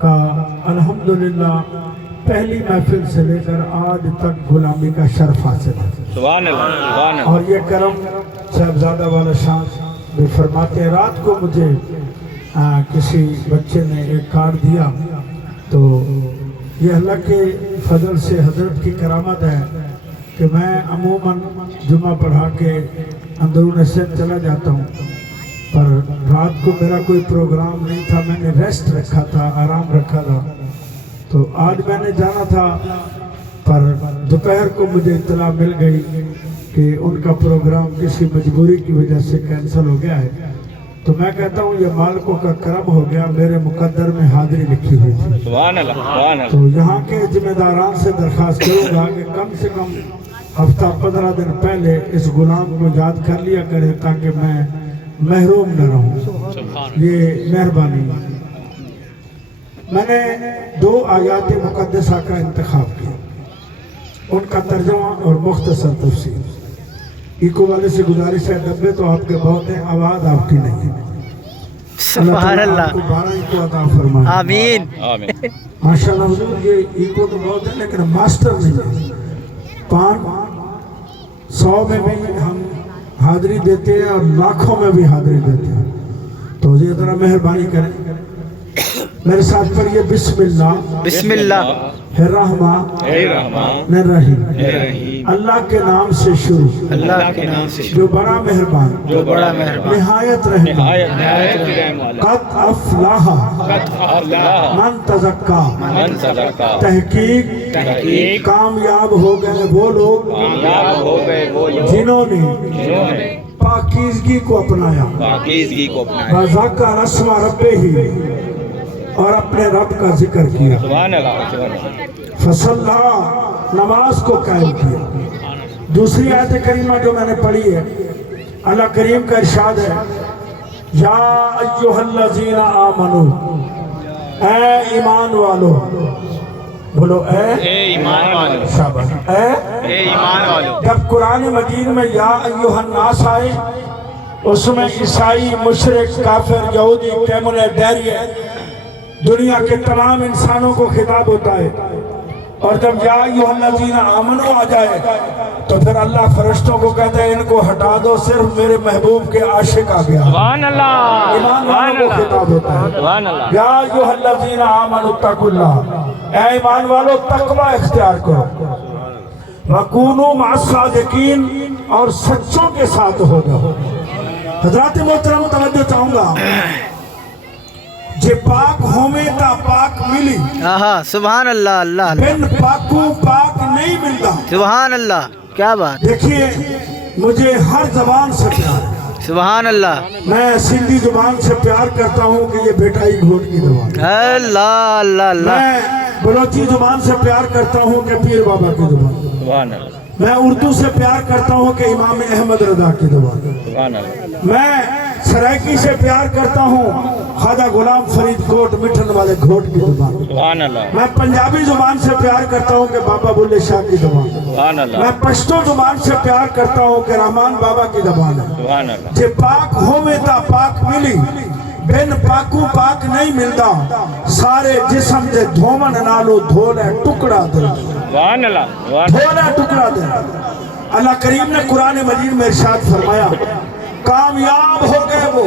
کا الحمدللہ پہلی محفل سے لے کر آج تک غلامی کا شرف حاصل ہے۔ سبحان اللہ، سبحان اللہ۔ اور یہ کرم صاحبزادہ والا شان بھی فرماتے ہیں۔ رات کو مجھے کسی بچے نے ایک کارڈ دیا، تو یہ اللہ کے فضل سے حضرت کی کرامت ہے کہ میں عموماً جمعہ پڑھا کے اندرون سندھ چلا جاتا ہوں، پر رات کو میرا کوئی پروگرام نہیں تھا، میں نے ریسٹ رکھا تھا، آرام رکھا تھا، تو آج میں نے جانا تھا، پر دوپہر کو مجھے اطلاع مل گئی کہ ان کا پروگرام کسی مجبوری کی وجہ سے کینسل ہو گیا ہے۔ تو میں کہتا ہوں یہ مالکوں کا کرم ہو گیا، میرے مقدر میں حاضری لکھی ہوئی تھی۔ سبحان اللہ، سبحان اللہ۔ تو یہاں کے ذمہ داران سے درخواست کروں گا کہ کم سے کم ہفتہ 15 دن پہلے اس غلام کو یاد کر لیا کرے تاکہ میں محروم نہ رہوں، یہ مہربانی۔ میں نے 2 آیات مقدسہ کا انتخاب کیا، ان کا ترجمہ اور مختصر تفسیر۔ ایکو والے سے گزارش ہے، ڈبے تو آپ کے بہت ہیں، آواز آپ کی نہیں ہے۔ سبحان اللہ، آپ کو 12 ایکو عطا فرمائے۔ آمین۔ آمین۔ ماشاءاللہ حضور، یہ ایکو تو بہت ہے لیکن ماسٹر نہیں ہے۔ 100 میں بھی ہم حاضری دیتے ہیں اور لاکھوں میں بھی حاضری دیتے ہیں، تو یہ ذرا مہربانی کریں، میرے ساتھ پڑھیے بسم اللہ بسم اللہ الرحمن الرحیم۔ اللہ کے نام سے شروع، اللہ کے نام سے جو بڑا مہربان، جو بڑا مہربان، نہایت رحم، نہایت رحم والا۔ قد افلاح قد افلاح من تزکا، من تزکا۔ تحقیق کامیاب ہو گئے وہ لوگ کامیاب ہو گئے وہ لوگ جنہوں نے جنہوں نے پاکیزگی کو اپنایا، پاکیزگی کو اپنایا۔ وذکر اسم ربہ، اور اپنے رب کا ذکر کیا، سبحان اللہ، سبحان اللہ۔ فصلی، نماز کو قائم کیا۔ دوسری آیت کریمہ جو میں نے پڑھی ہے، اللہ کریم کا ارشاد ہے، یا ایھا الذین آمنو، اے ایمان والو، بولو اے ایمان والو، شاباش، اے ایمان والو۔ جب قرآن مجید میں یا ایھا الناس آئے، اس میں عیسائی، مشرک، کافر، یہودی، کیمن ڈیری، دنیا کے تمام انسانوں کو خطاب ہوتا ہے، اور جب یا ایھا الذین آمنو آ جائے تو پھر اللہ فرشتوں کو کہتا ہے ان کو ہٹا دو، صرف میرے محبوب کے عاشق آ گیا۔ سبحان اللہ، ایمان والوں کو خطاب ہوتا ہے، سبحان اللہ۔ یا ایھا الذین آمنوا اتقوا اللہ، اے ایمان والو تقوی اختیار کرو، وکونوا مع الصادقین، اور سچوں کے ساتھ ہو جاؤ۔ حضرات محترم توجہ چاہوں گا، جے پاک ہومیں تا پاک ملی، آہا، سبحان اللہ، اللہ اللہ، بن پاکو پاک نہیں ملتا۔ سبحان اللہ، کیا بات، دیکھیے مجھے ہر زبان سے پیار ہے، سبحان اللہ، میں سندھی زبان سے پیار کرتا ہوں کہ یہ بیٹائی گھوٹ کی زبان ہے، اللہ اللہ اللہ، میں بلوچی زبان سے پیار کرتا ہوں کہ پیر بابا کی زبان ہے، سبحان اللہ، میں اردو سے پیار کرتا ہوں کہ امام احمد رضا کی زبان ہے، سبحان اللہ، میں سرائکی سے پیار کرتا ہوں خواجہ غلام فرید کوٹ مٹھن والے گھوٹ کی زبان ہے، سبحان اللہ، میں پنجابی زبان سے پیار کرتا ہوں کہ بابا بلے شاہ کی زبان ہے، سبحان اللہ، میں پشتو زبان سے پیار کرتا ہوں کہ رحمان بابا کی زبان ہے۔ سبحان اللہ، جے پاک ہومیں تا پاک ملی، بن پاکو پاک نہیں ملتا، سارے جسم دے دھومن نالو دھولے ٹکڑا دل، سبحان اللہ، سبحان دھولے ٹکڑا دل۔ اللہ کریم نے قرآن مجید میں ارشاد فرمایا، کامیاب ہو گئے وہ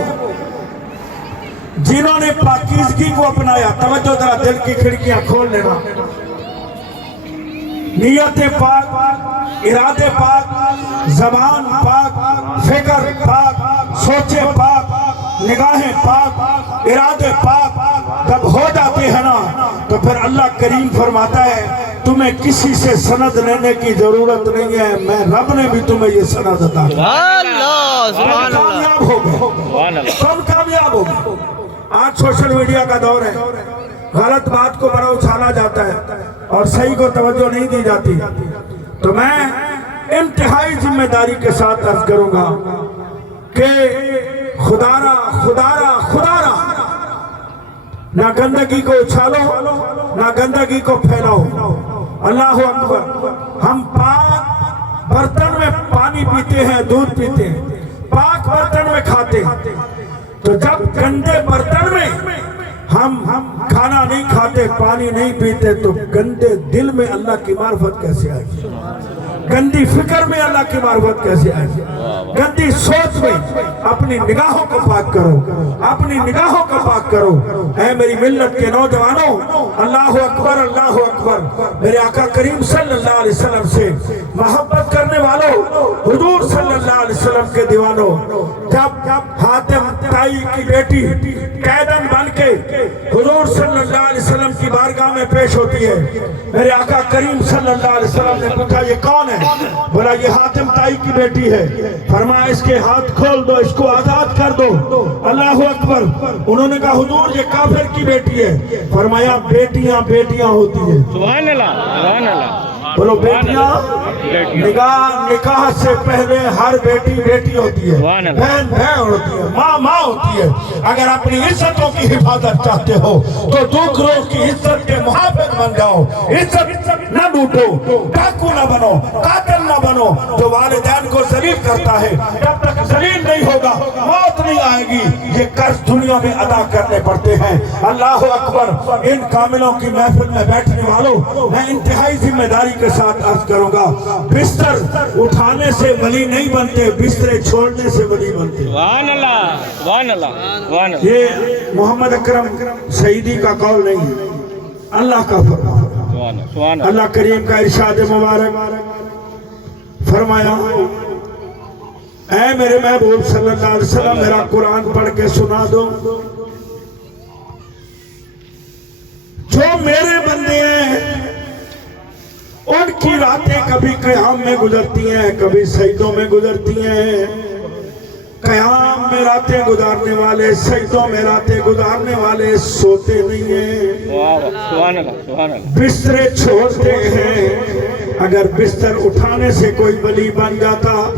جنہوں نے پاکیزگی کو اپنایا۔ توجہ ذرا، دل کی کھڑکیاں کھول لینا، نیت پاک، ارادے پاک، زبان پاک، فکر پاک، سوچے پاک، نگاہیں پاک، ارادے پاک جب ہو جاتے ہیں نا تو پھر اللہ کریم فرماتا ہے تمہیں کسی سے سند لینے کی ضرورت نہیں ہے، میں رب نے بھی تمہیں یہ سند عطا کیا۔ اللہ، سبحان اللہ، کامیاب ہو گئے، سبحان اللہ، کون کامیاب ہو گئے؟ آج سوشل میڈیا کا دور ہے، غلط بات کو بڑا اچھالا جاتا ہے اور صحیح کو توجہ نہیں دی جاتی، تو میں انتہائی ذمہ داری کے ساتھ عرض کروں گا کہ خدارا خدارا خدارا، نہ گندگی کو اچھالو نہ گندگی کو پھیلاؤ۔ اللہ اکبر، ہم پاک برتن میں پانی پیتے ہیں، دودھ پیتے ہیں، پاک برتن میں کھاتے ہیں، تو جب گندے برتن میں ہم کھاتے کھانا نہیں کھاتے پانی نہیں پیتے تو گندے دل میں اللہ کی معرفت کیسے آئے گی؟ گندی فکر میں اللہ کی معرفت کیسے آئے گی؟ گندی سوچ میں اپنی نگاہوں کو پاک کرو، اپنی نگاہوں کو پاک کرو۔ اے میری ملت کے نوجوانوں، اللہ اکبر اللہ اکبر۔ میرے آقا کریم صلی اللہ علیہ وسلم سے محبت کرنے والوں، حضور صلی اللہ علیہ وسلم کے دیوانوں، جب حاتم طائی کی بیٹی قیدن بن کے حضور صلی اللہ علیہ وسلم کی بارگاہ میں پیش ہوتی ہے، میرے آقا کریم صلی اللہ علیہ وسلم نے پوچھا یہ کون ہے؟ بولا یہ حاتم طائی کی بیٹی ہے۔ فرمایا اس کے ہاتھ کھول دو، اس کو آزاد کر دو۔ اللہ اکبر۔ انہوں نے کہا حضور یہ کافر کی بیٹی ہے۔ فرمایا بیٹیاں بیٹیاں ہوتی ہیں۔ سبحان اللہ سبحان اللہ۔ بولو بیٹیاں، نکاح سے پہلے ہر بیٹی بیٹی ہوتی ہے، بہن بہن ہوتی ہے، ماں ماں ہوتی ہے۔ اگر اپنی عزتوں کی حفاظت چاہتے ہو تو دوسروں کی عزت کے محافظ بن جاؤ، عزت نہ لوٹو، ڈاکو نہ بنو، قاتل نہ بنو۔ جو والدین کو ذلیل کرتا ہے جب تک ذلیل نہیں ہوگا موت نہیں آئے گی۔ یہ قرض دنیا میں ادا کرنے پڑتے ہیں۔ اللہ اکبر۔ ان کاملوں کی محفل میں بیٹھنے والوں، میں انتہائی ذمہ داری کے ساتھ عرض کروں گا، بستر اٹھانے سے ولی نہیں بنتے، بستر چھوڑنے سے ولی بنتے۔ سبحان اللہ سبحان اللہ سبحان اللہ۔ یہ محمد اکرم سعیدی کا قول نہیں ہے، اللہ کا فرمان۔ سبحان اللہ۔ اللہ کریم کا ارشاد مبارک فرمایا، اے میرے محبوب صلی اللہ علیہ وسلم میرا قرآن پڑھ کے سنا دو۔ جو میرے بندے ہیں ان کی راتیں کبھی قیام میں گزرتی ہیں، کبھی سجدوں میں گزرتی ہیں۔ قیام میں راتیں گزارنے والے، سجدوں میں راتیں گزارنے والے سوتے نہیں ہیں، سبحان اللہ سبحان اللہ۔ بستر چھوڑتے ہیں۔ اگر بستر اٹھانے سے کوئی ولی بن جاتا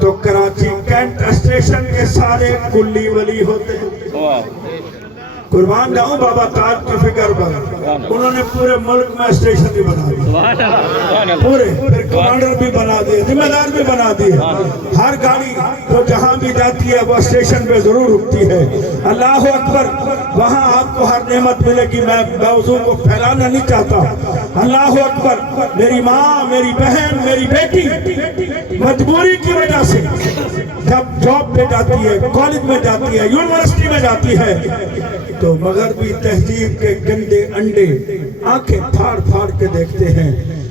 تو کراچی کینٹ اسٹیشن کے سارے کلی ولی ہوتے۔ قربان جاؤں بابا تاج کی فکر پر، انہوں نے پورے ملک میں اسٹیشن بھی بنا دیے، پورے پھر کمانڈر بھی بنا دیے، ذمہ دار بھی بنا دیے۔ ہر گاڑی تو جہاں بھی جاتی ہے وہ اسٹیشن پہ ضرور رکتی ہے۔ اللہ اکبر۔ وہاں آپ کو ہر نعمت ملے گی، میں موضوع کو پھیلانا نہیں چاہتا۔ اللہ اکبر۔ میری ماں، میری بہن، میری بیٹی مجبوری کی وجہ سے جب جاب پہ جاتی ہے، کالج میں جاتی ہے، یونیورسٹی میں جاتی ہے تو مغربی تہذیب کے گندے انڈے آنکھیں پھاڑ پھاڑ کے دیکھتے ہیں۔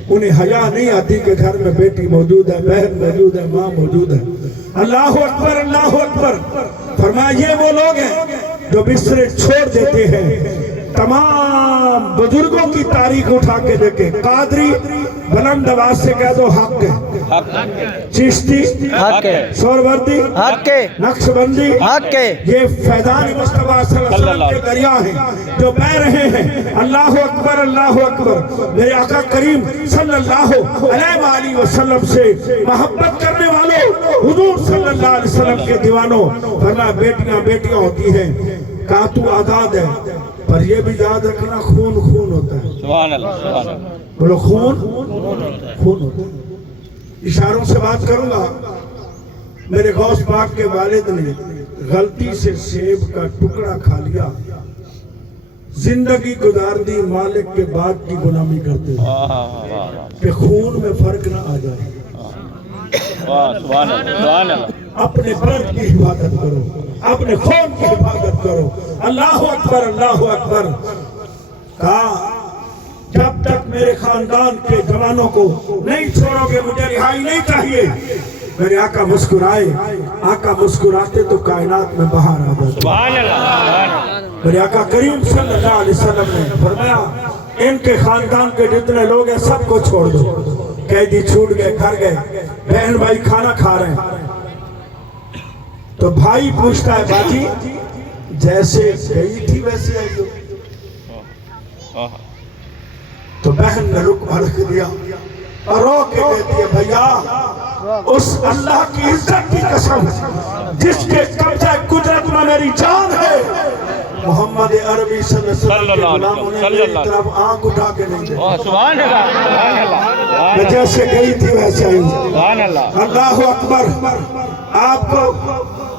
انہیں حیا نہیں آتی کہ گھر میں بیٹی موجود ہے، بہن موجود ہے، ماں موجود ہے۔ اللہ اکبر اللہ اکبر۔ فرمایا یہ وہ لوگ ہیں جو بستر چھوڑ دیتے ہیں۔ تمام بزرگوں کی تاریخ اٹھا کے دیکھیں، قادری بلند آواز سے کہہ دو حق ہے، چشتی حق ہے، سہروردی حق ہے، نقش بندی حق ہے۔ یہ فیضان مصطفیٰ صلی اللہ علیہ وسلم کے دریا ہیں جو بہ رہے ہیں۔ اللہ اکبر اللہ اکبر۔ میرے آقا کریم صلی اللہ علیہ وسلم سے محبت کرنے والوں، حضور صلی اللہ علیہ وسلم کے دیوانوں، فرمایا بیٹیاں بیٹیاں ہوتی ہیں۔ کہا تو آزاد ہے پر یہ بھی یاد رکھنا خون خون ہوتا ہے۔ سبحان اللہ سبحان اللہ۔ بولو خون خون ہوتا ہے۔ اشاروں سے بات کروں گا۔ میرے غوث پاک کے والد نے غلطی سے سیب کا ٹکڑا کھا لیا، زندگی گزار دی مالک کے بعد کی غلامی کرتے ہیں کہ خون میں فرق نہ آ جائے۔ سبحان اللہ سبحان اللہ۔ اپنے بلد کی حفاظت کرو، اپنے خون کی حفاظت کرو۔ اللہ اکبر اللہ اکبر۔ کہا جب تک میرے خاندان کے جوانوں کو نہیں چھوڑو گے مجھے رہائی نہیں چاہیے۔ میرے آقا مسکرائے، آقا مسکراتے تو کائنات میں بہار آ جاتی۔ سبحان اللہ سبحان اللہ۔ میرے آقا کریم صلی اللہ علیہ وسلم نے فرمایا ان کے خاندان کے جتنے لوگ ہیں سب کو چھوڑ دو۔ قیدی چھوٹ گئے، گھر گئے، بہن بھائی کھانا کھا رہے ہیں تو بھائی پوچھتا ہے باجی جیسے گئی تھی ویسے آئی ہو؟ تو بہن نے رکھ دیا اور رو کے کہتی ہے بھیا اس اللہ کی عزت کی قسم جس کے قبضہ قدرت میں میری جان ہے، محمد عربی صلی اللہ علیہ وسلم نے میری طرف آنکھ اٹھا کے نہیں دیکھا۔ سبحان اللہ سبحان اللہ۔ میں جیسے گئی تھی ویسے آئی۔ سبحان اللہ۔ اللہ اکبر۔ آپ کو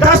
10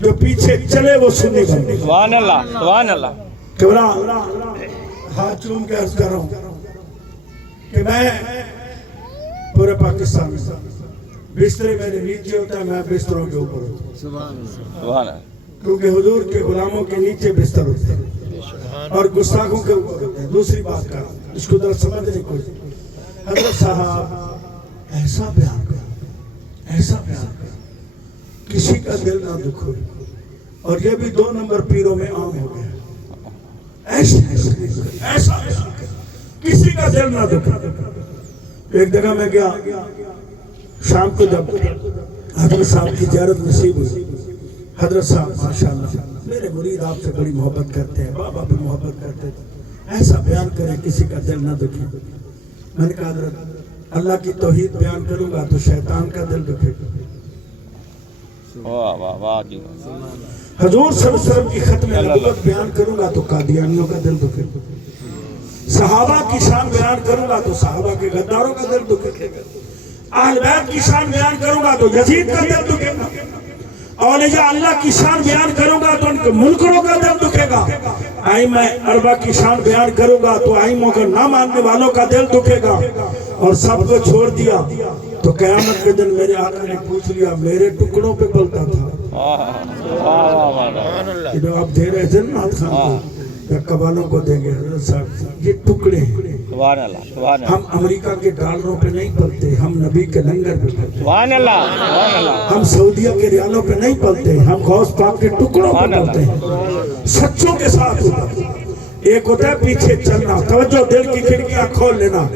جو پیچھے چلے وہ سنی بن گئے. سبحان اللہ سبحان اللہ. کبرا ہاتھ چوم کے عرض کر رہا ہوں کہ میں پورے پاکستان میں بسترے میرے نیچے ہوتا ہے, میں بستروں کے اوپر ہوتا ہوں, سبحان اللہ. کیونکہ حضور کے غلاموں کے نیچے بستر ہوتے ہیں اور گستاخوں کے اوپر ہوتے ہیں. دوسری بات کا اس کو ذرا سمجھنے کوئی. حضرت صاحب ایسا بیان کرو, ایسا بیان کرو کسی کا دل نہ دکھو, اور یہ بھی 2 نمبر پیروں میں عام ہو گیا. ایسا کسی کا دل نہ دکھو. ایک جگہ میں گیا شام کو, جب حضرت صاحب کی زیارت نصیب ہوئی. حضرت صاحب ماشاءاللہ میرے مرید آپ سے بڑی محبت کرتے ہیں, بابا بھی محبت کرتے تھے, ایسا بیان کریں کسی کا دل نہ دکھے. میں نے کہا حضرت اللہ کی توحید بیان کروں گا تو شیطان کا دل دکھے گا. واہ واہ واہ جی. حضور صلی اللہ علیہ وسلم کی ختم نبوت بیان کروں گا تو قادیانیوں کا دل دکھے گا. صحابہ کی شان بیان کروں گا تو صحابہ کے غداروں کا دل دکھے گا. اہل بیت کی شان بیان کروں گا تو یزید کا دل دکھے گا. اولیاء اللہ کی شان بیان کروں گا تو ان کے منکروں کا دل دکھے گا. ائمہ اربعہ کی شان بیان کروں گا تو ائموں کو نہ ماننے والوں کا دل دکھے گا. اور سب کو چھوڑ دیا تو قیامت کے دن میرے آقا نے پوچھ لیا میرے ٹکڑوں پہ پلتا تھا. جو آپ دے رہے تھے نا خان کو یا قبالوں کو دیں گے, حضرت صاحب یہ ٹکڑے ہیں. سبحان اللہ سبحان اللہ. ہم امریکہ کے ڈالروں پہ نہیں پلتے, ہم نبی کے لنگر پہ پلتے. سبحان اللہ سبحان اللہ. ہم سعودیہ کے ریالوں پہ نہیں پلتے, ہم غوث پاک کے ٹکڑوں پہ پلتے ہیں. سچوں کے ساتھ ہوتا. ایک ہوتا ہے پیچھے چلنا, توجہ دل کی کھڑکیاں کھول لینا.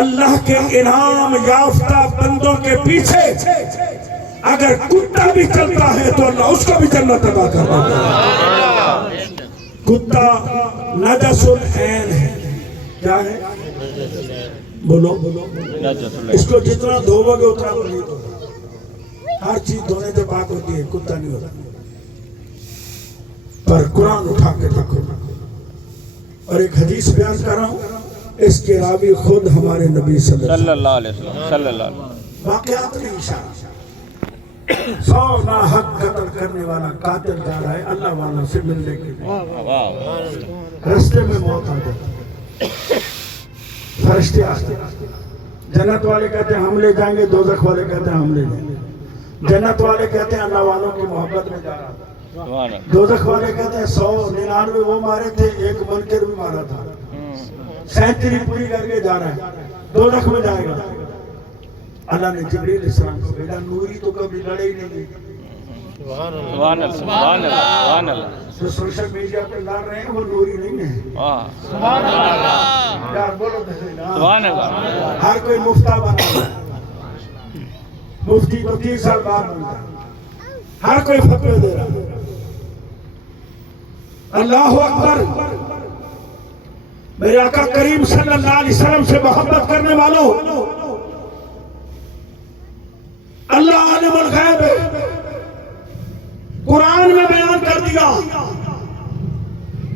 اللہ کے انعام یافتہ بندوں کے پیچھے اگر کتا بھی چلتا ہے تو اللہ اس کو بھی جنت عطا کر دیتا ہے. کتا نجس العین ہے. کیا ہے بولو, اس کو جتنا دھوو گے اتنا پلید ہوگا. ہر چیز دھونے سے پاک ہوتی ہے, کتا نہیں ہوتا. پر قرآن اٹھا کے دیکھو. اور ایک حدیث بیان کر رہا ہوں, اس کے راوی خود ہمارے نبی صلی اللہ علیہ وسلم صلی اللہ علیہ وسلم. واقعات نہیں شاہ. 100 ناحق قتل کرنے والا قاتل جا رہا ہے اللہ والوں سے ملنے کے لیے. رستے میں موت آ جاتی, فرشتے آتے. جنت والے کہتے ہیں ہم لے جائیں گے, دوزخ والے کہتے ہیں ہم لے جائیں گے. جنت والے کہتے ہیں اللہ والوں کی محبت میں جا رہا تھا. دوزخ والے کہتے ہیں 199 وہ مارے تھے, ایک منکر بھی مارا تھا, 37 پوری کر کے جا رہا ہے, دوزخ میں جائے گا. اللہ نے جبریل علیہ السلام کو بھیجا, نوری تو کبھی لڑے ہی نہیں. سبحان اللہ سبحان اللہ سبحان اللہ. جو سوشل میڈیا پہ لڑ رہے ہیں وہ نوری نہیں ہے. سبحان اللہ یار بولو سبحان اللہ. ہر کوئی مفتہ بنا رہا ہے, مفتی تو 30 سال بعد بنتا ہے, ہر کوئی فتوے دے رہا ہے. اللہ اکبر. میرے آقا کریم صلی اللہ علیہ وسلم سے محبت کرنے والوں, اللہ عالم الغیب ہے, قرآن میں بیان کر دیا.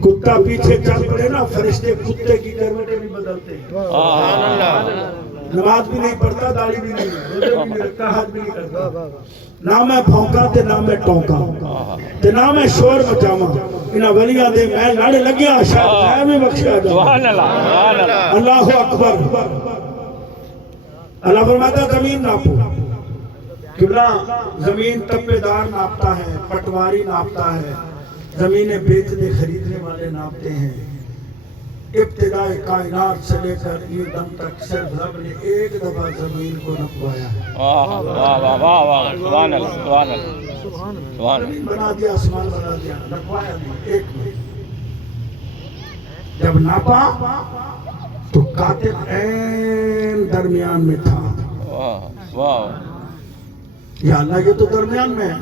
کتا پیچھے چل پڑے نا, فرشتے کتے کی کروٹیں بھی بدلتے ہیں. نماز بھی نہیں پڑھتا, داڑھی بھی نہیں, روزے بھی نہیں رکھتا, حج بھی نہیں کرتا. نہ میں بھونکا تے نہ میں ٹونکا تے نہ میں شور مچاواں. انہاں ولیاں دے میں لڑ لگیا, شاید میں بھی بخشیا جاؤں. سبحان اللہ سبحان اللہ. اللہ اکبر. اللہ فرماتا زمین ناپو. قبلہ زمین تپے دار ناپتا ہے, پٹواری ناپتا ہے, زمینیں بیچنے خریدنے والے ناپتے ہیں. ابتداء کائنات سے لے کر یہ دم تک صرف رب نے ایک دفعہ زمین کو نپوایا ہے. واہ واہ واہ واہ واہ. سبحان اللہ سبحان اللہ سبحان زمین بنا دیا, آسمان بنا دیا, نپوایا نہیں ایک میں. جب ناپا تو قاتل عین درمیان میں تھا. اللہ. واہ یا اللہ یہ تو درمیان میں ہے,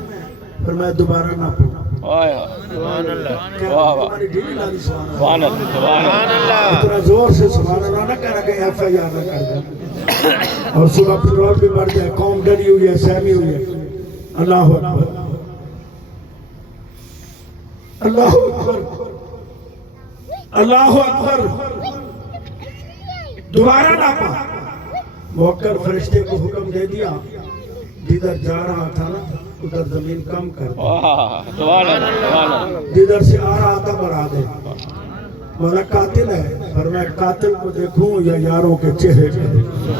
پھر میں دوبارہ ناپوں. سبحان اللہ واہ واہ. تمہاری ڈھیلی لالی سبحان سبحان اللہ سبحان اللہ. اتنا زور سے سبحان اللہ نہ کہنا کہ FIR نہ کر دیں اور صبح پیٹرول بھی بڑھ جائے, قوم ڈری ہوئی ہے, سہمی ہوئی ہے. اللہ اکبر اللہ اکبر اللہ اکبر. دوبارہ ناپا. موکر فرشتے کو حکم دے دیا, جدھر جا رہا تھا نا ادھر زمین کم کر دے، واہ سبحان اللہ سبحان اللہ جدھر سے آ رہا تھا بڑھا دے۔ مولا قاتل ہے، پر میں قاتل کو دیکھوں یا یاروں کے چہرے کو دیکھوں،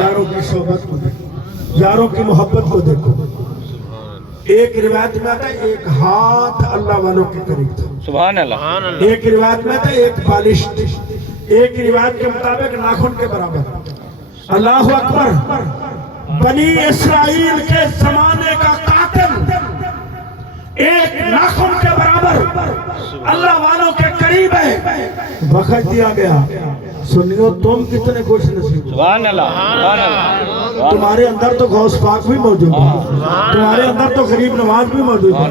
یاروں کی صحبت کو دیکھوں، یاروں کی محبت کو دیکھوں۔ ایک روایت میں تھا ایک ہاتھ اللہ والوں کے قریب تھا، سبحان اللہ ایک روایت میں تھا ایک بالش تھی، ایک روایت کے مطابق ناخن کے برابر۔ اللہ اکبر، بنی اسرائیل کے زمانے کا قاتل ایک ناخن کے برابر اللہ والوں کے قریب ہے، بخش دیا گیا۔ سنیو تم کتنے خوش نصیب، سبحان اللہ سبحان اللہ تمہارے اندر تو غوث پاک بھی موجود ہے، تمہارے اندر تو غریب نواز بھی موجود ہے،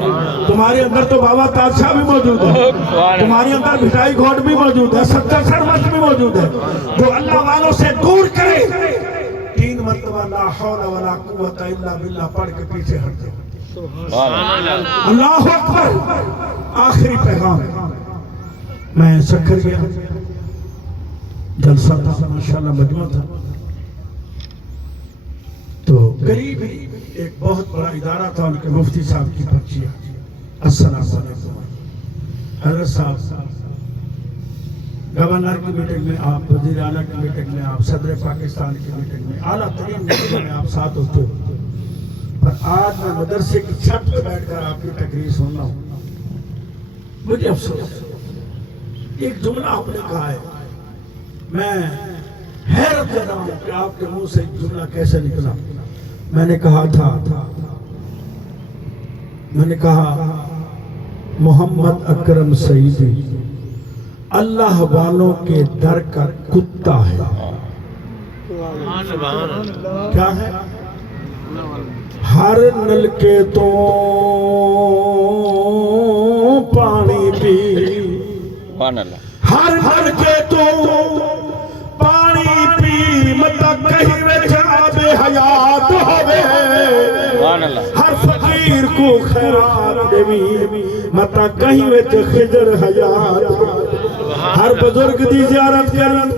تمہارے اندر تو بابا تادشاہ بھی موجود ہے، تمہارے اندر بھٹائی گھوٹ بھی موجود ہے، ستر سرمست بھی موجود ہے۔ جو اللہ والوں سے دور کرے 3 مرتبہ لا حول ولا قوت الا باللہ پڑھ کے پیچھے ہٹ جائے۔ اللہ اکبر۔ آخری پیغام میں سکھر گیا، جلسہ تھا ماشاءاللہ، مجمع تھا، تو قریب ہی ایک بہت بڑا ادارہ تھا، ان کے مفتی صاحب کی پرچی آئی۔ السلام علیکم حضرت صاحب، گورنر کی میٹنگ میں آپ، وزیر اعلیٰ کی میٹنگ میں آپ، صدر پاکستان کی میٹنگ میں، اعلیٰ ترین میٹنگ میں آپ ساتھ ہوتے ہو، پر آج میں مدرسے کی چھت پہ بیٹھ کر آپ کی تقریر سن رہا ہوں، مجھے افسوس۔ ایک جملہ آپ نے کہا ہے، میں حیرت کر رہا ہوں کہ آپ کے منہ سے ایک جملہ کیسے نکلا۔ میں نے کہا تھا، میں نے کہا محمد اکرم سعیدی اللہ والوں کے در کا کتا ہے۔ کیا ہے؟ ہر نلکے تو پانی پی، سبحان اللہ ہر نلکے تو پانی پی، مطلب کہیں میں جاب حیات ہوئے، سبحان اللہ ہر فقیر کو خیرات دیوی، مطلب کہیں میں خضر حیات، ہر بزرگ دی زیارت کرن،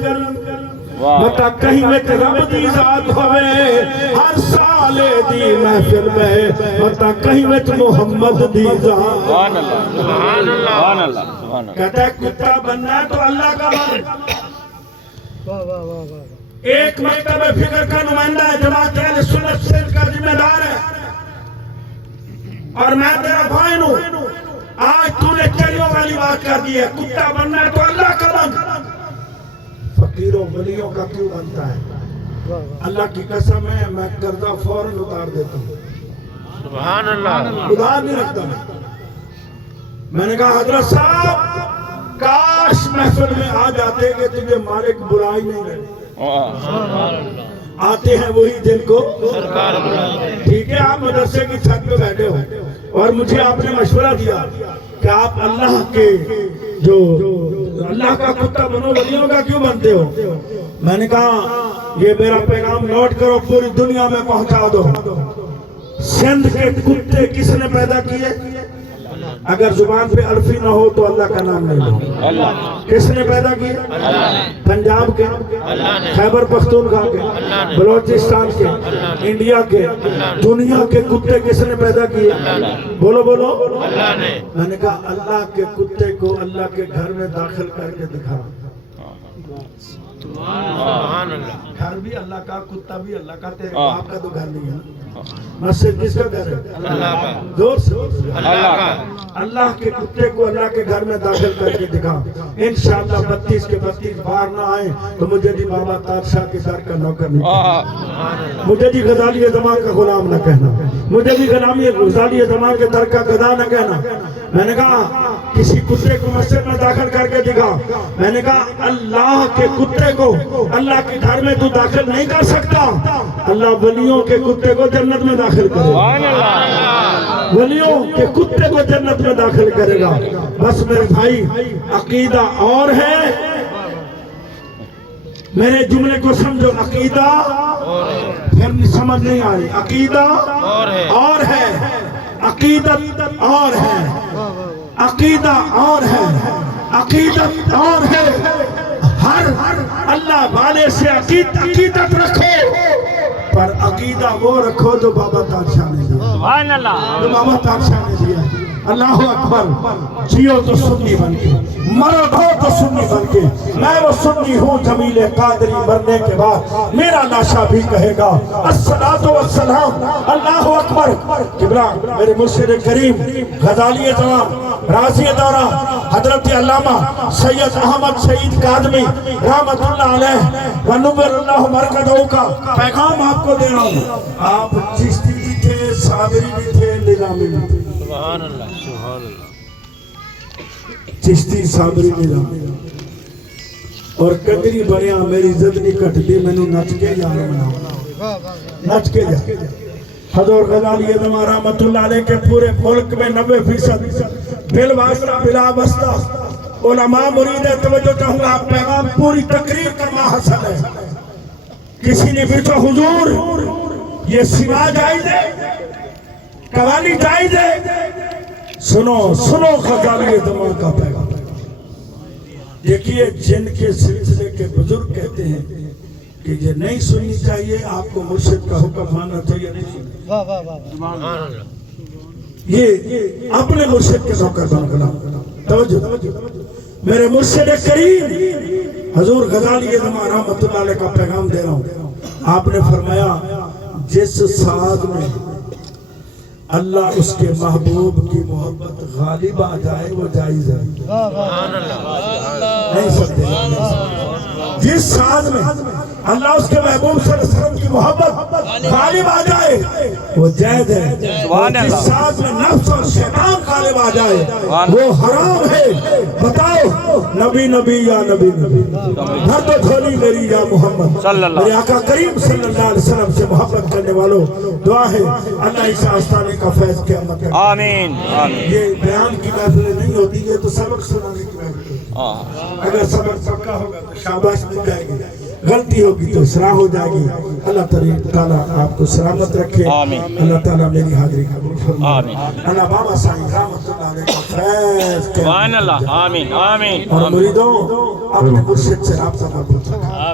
مطا کہیں میں رب دی ذات ہوئے، ہر سال دی محفل میں مطا کہیں میں محمد دی ذات۔ سبحان اللہ سبحان اللہ سبحان اللہ سبحان اللہ۔ کہتا ہے کتا بننا ہے تو اللہ کا بن۔ ایک مکتب فکر کا نمائندہ ہے، جماعت اہل سنت سندھ کا ذمہ دار ہے، اور میں تیرا بھائی ہوں۔ آج تو نے چلیوں والی بات کر دی ہے، کتا بننا ہے تو اللہ کا بن۔ فقیروں ولیوں کا کیوں بنتا ہے؟ اللہ کی قسم ہے میں قرضہ فوراً اتار دیتا ہوں، سبحان اللہ ادھار نہیں رکھتا میں نے کہا حضرت صاحب کاش محفل میں آ جاتے کہ تجھے مالک بلائی نہیں رہے، آتے ہیں وہی جن کو ٹھیک ہے۔ آپ مدرسے کی چھت پہ بیٹھے ہو اور مجھے آپ نے مشورہ دیا کہ آپ اللہ کے جو اللہ کا کتا بنو، ولیوں کا کیوں بنتے ہو؟ میں نے کہا یہ میرا پیغام نوٹ کرو، پوری دنیا میں پہنچا دو۔ سندھ کے کتے کس نے پیدا کیے؟ اگر زبان پہ الفی نہ ہو تو اللہ کا نام نہیں لو۔ اللہ کس نے پیدا کیے؟ پنجاب کے، خیبر پختونخوا کے، بلوچستان کے، انڈیا کے، دنیا کے کتے کس نے پیدا کیے؟ بولو بولو۔ میں نے کہا اللہ کے کتے کو اللہ کے گھر میں داخل کر کے دکھا۔ گھر بھی اللہ کا، کتا بھی اللہ کا، تیرے باپ کا تو گھر نہیں ہے۔ مسجد کس کا گھر ہے؟ اللہ کا۔ زور سے اللہ کا۔ اللہ کے کتے کو اللہ کے گھر میں داخل کر کے دکھا۔ انشاءاللہ 32 کے 32 بار نہ آئیں تو مجھے دی بابا تادشاہ کے در کا نوکر نہیں کہنا، مجھے دی غزالی زمان کا غلام نہ کہنا، مجھے دی غزالی زمان کے در کا گدا نہ کہنا۔ میں نے کہا کسی کتے کو مسجد میں داخل کر کے دکھا۔ میں نے کہا اللہ کے کتے کو اللہ کے گھر میں تو داخل نہیں کر سکتا، اللہ ولیوں کے کتے کو جنت میں داخل کرے گا، ولیوں کے کتے کو جنت میں داخل کرے گا۔ بس میرے بھائی عقیدہ اور ہے، میرے جملے کو سمجھو، عقیدہ پھر سمجھ نہیں آ رہی، عقیدہ اور ہے، عقیدت اور ہے، عقیدہ اور ہے، عقیدت اور ہے۔ ہر اللہ والے سے عقیدت رکھو، پر عقیدہ وہ رکھو جو بابا تادشاہ نے دیا، سبحان اللہ جو بابا تادشاہ نے دیا۔ اللہ اکبر، جیو تو سنی بن کے، مرو تو سنی بن کے۔ میں وہ سنی ہوں جمیل قادری، مرنے کے بعد میرا لاشا بھی کہے گا الصلاۃ والسلام۔ اللہ اکبر۔ کبرا میرے مرشد کریم غزالی تمام راضی دورہ حضرت علامہ سید احمد سعید کاظمی رحمت اللہ علیہ ونور اللہ مرکزہ کا پیغام آپ کو دے رہا ہوں۔ آپ چشتی بھی تھے، صابری بھی تھے، نظامی بھی تھے۔ سبحان اللہ سبحان اللہ چشتی صابری نظامی اور قدری بنیا میری عزت نہیں کٹ دی، میں نے نچ کے جانا بنا، نچ کے جا۔ حضور غزالی اعظم رحمت اللہ علیہ کے پورے ملک میں 90% بل واسطہ بلا واسطہ علماء مرید ہے۔ توجہ چاہوں گا، آپ پیغام پوری تقریر کرنا حاصل ہے۔ کسی نے پوچھا حضور یہ سوا جائز ہے، قوالی جائز ہے؟ سنو سنو غزالی اعظم کا پیغام۔ دیکھیے جن کے سلسلے کے بزرگ کہتے ہیں کہ یہ نہیں سننی چاہیے، آپ کو مرشد کا حکم ماننا چاہیے، نہیں سننی۔ یہ اپنے مرشد کے نوکر بن گلا۔ توجہ، میرے مرشد کریم حضور غزالی اعظم رحمت اللہ علیہ کا پیغام دے رہا ہوں۔ آپ نے فرمایا جس ساز میں اللہ اس کے محبوب کی محبت غالب آ جائے وہ جائز ہے۔ نہیں سکتے، جس ساز میں اللہ اس کے محبوب صلی اللہ علیہ وسلم کی محبت غالب آ جائے وہ جائز ہے، اور جس ساز میں نفس اور شیطان غالب آ جائے وہ حرام ہے۔ بتاؤ نبی نبی یا نبی نبی، بھر دو جھولی میری یا محمد۔ میرے آقا کریم صلی اللہ علیہ وسلم سے محبت کرنے والوں دعا ہے اللہ اس آستانے کا فیض قیامت ہے۔ آمین آمین۔ یہ بیان کی محفلیں نہیں ہوتی، یہ تو سبق سنانے کی محفل ہے۔ اگر سبق پکا ہوگا تو شاباش مل جائے گی، غلطی ہوگی تو اصلاح ہو جائے گی۔ اللہ تعالیٰ آپ کو سلامت رکھے، اللہ تعالیٰ میری حاضری قبول فرمائے۔ اللہ بابا صاحب رحمت اللہ علیہ کا فیض سبحان اللہ آمین آمین۔ اور مریدوں اپنے مرشد سے رابطہ محبوب رکھا،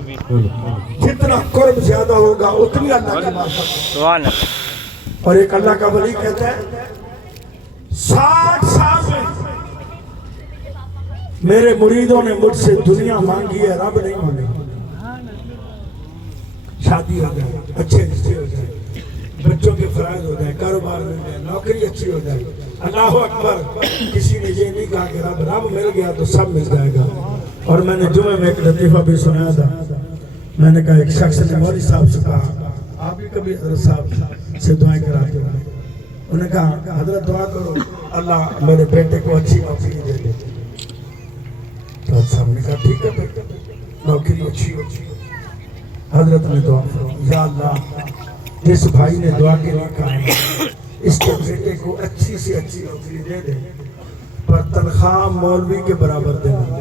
جتنا قرب زیادہ ہوگا اتنی اللہ کی معرفت۔ سبحان اللہ۔ اور ایک اللہ کا ولی کہتا ہے 60 سال میں میرے مریدوں نے مجھ سے دنیا مانگی ہے، رب نہیں مانگی۔ شادی ہو جائے، اچھے رشتے ہو جائے، بچوں کے فرائض ہو جائے، کاروبار مل جائے، نوکری اچھی ہو جائے۔ اللہ اکبر۔ کسی نے یہ نہیں کہا کہ رب مل گیا تو سب مل جائے گا۔ اور میں نے جمعے میں ایک لطیفہ بھی سنایا تھا، میں نے کہا ایک شخص نے مولوی صاحب سے کہا آپ بھی کبھی حضرت صاحب سے دعائیں کراتے ہو؟ انہوں نے کہا حضرت دعا کرو اللہ میرے بیٹے کو اچھی نوکری دے دے۔ تو صاحب نے کہا ٹھیک ہے نوکری اچھی ہو۔ حضرت نے دعا فرمائی یا اللہ جس بھائی نے دعا کے لیے کہا اس کے بیٹے کو اچھی سے اچھی نوکری دے دے، پر تنخواہ مولوی کے برابر دینا۔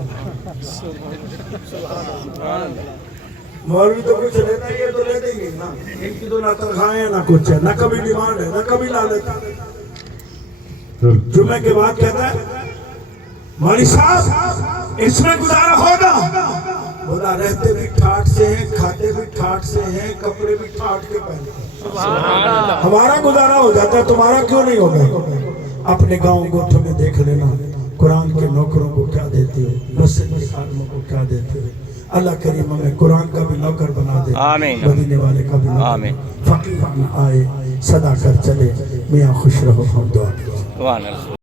مولوی تو کچھ لیتا ہے، یہ تو لیتے ہی نہیں نا، ان کی تو نہ تنخواہ ہے نہ کچھ ہے، نہ کبھی ڈیمانڈ ہے نہ کبھی لالچ ہے۔ جمعے کے بعد کہتا ہے مولوی صاحب اس میں گزارا ہوگا؟ بولا رہتے بھی ٹھاٹ سے ہیں، کھاتے بھی ٹھاٹ سے ہیں، کپڑے بھی ٹھاٹ کے پہنتے ہیں۔ ہمارا گزارا ہو جاتا ہے، تمہارا کیوں نہیں ہوگا؟ اپنے گاؤں گوٹھوں میں دیکھ لینا قرآن کے نوکروں کو کیا دیتے ہو، مسجد کے خادموں کو کیا دیتے ہو۔ اللہ کریم ہمیں قرآن کا بھی نوکر بنا دے، مدینے والے کا بھی نوکر، فقیر آئے صدا کر چلے، میاں خوش رہو، ہم دعا کریں۔